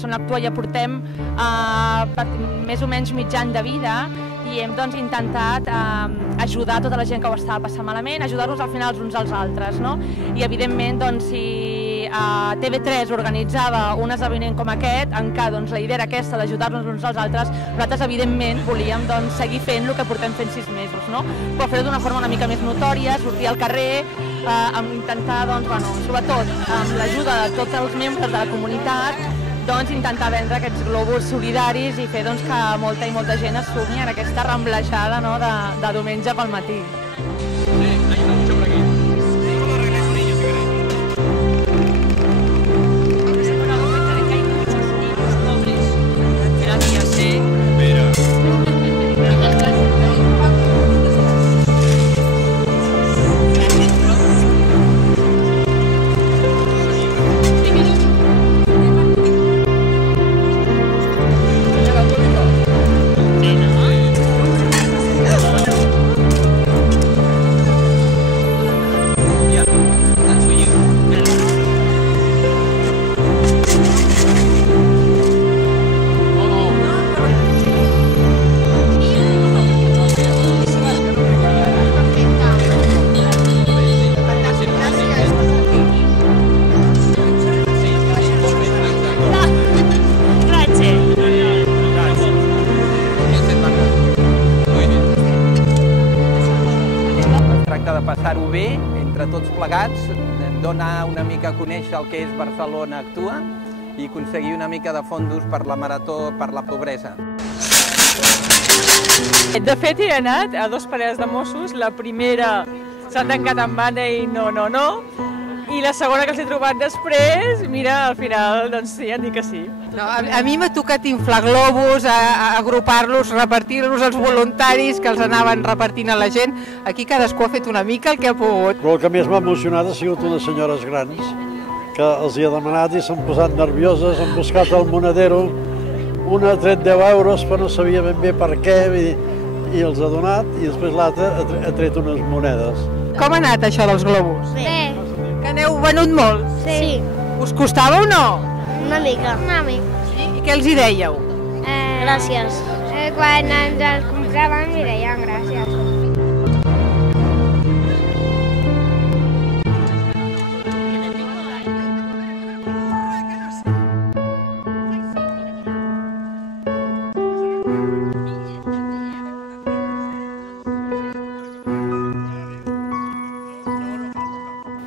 Barcelona Actua ja portem més o menys mig any de vida i hem intentat ajudar tota la gent que ho estava passant malament, ajudar-nos al final els uns als altres, no? I evidentment, si TV3 organitzava un esdeveniment com aquest, en què la idea era aquesta d'ajudar-nos uns als altres, nosaltres evidentment volíem seguir fent el que portem fent 6 mesos, no? Però fer-ho d'una forma una mica més notòria, sortir al carrer, intentar, sobretot amb l'ajuda de tots els membres de la comunitat, intentar vendre aquests globus solidaris i fer que molta i molta gent es sumi en aquesta ramblejada de diumenge pel matí. De passar-ho bé entre tots plegats, donar una mica a conèixer el que és Barcelona Actua i aconseguir una mica de fondos per la marató per la pobresa. De fet, he anat a 2 parelles de Mossos. La primera s'ha tancat en banda i no. I la segona que els he trobat després, mira, al final ja han dit que sí. A mi m'ha tocat inflar globus, agrupar-los, repartir-los als voluntaris que els anaven repartint a la gent. Aquí cadascú ha fet una mica el que ha pogut. Però el que més m'ha emocionat ha sigut unes senyores grans que els hi ha demanat i s'han posat nervioses, han buscat el monedero, una ha tret 10 euros però no sabia ben bé per què i els ha donat i després l'altra ha tret unes monedes. Com ha anat això dels globus? Bé. Que n'heu venut molts? Sí. Us costava o no? Una mica. Una mica. I què els hi dèieu? Gràcies. Quan ens els compràvem li deien gràcies.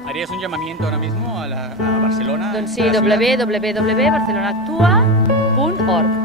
¿Harías un llamamiento ahora mismo a Barcelona? Doncs sí, www.barcelonaactua.org.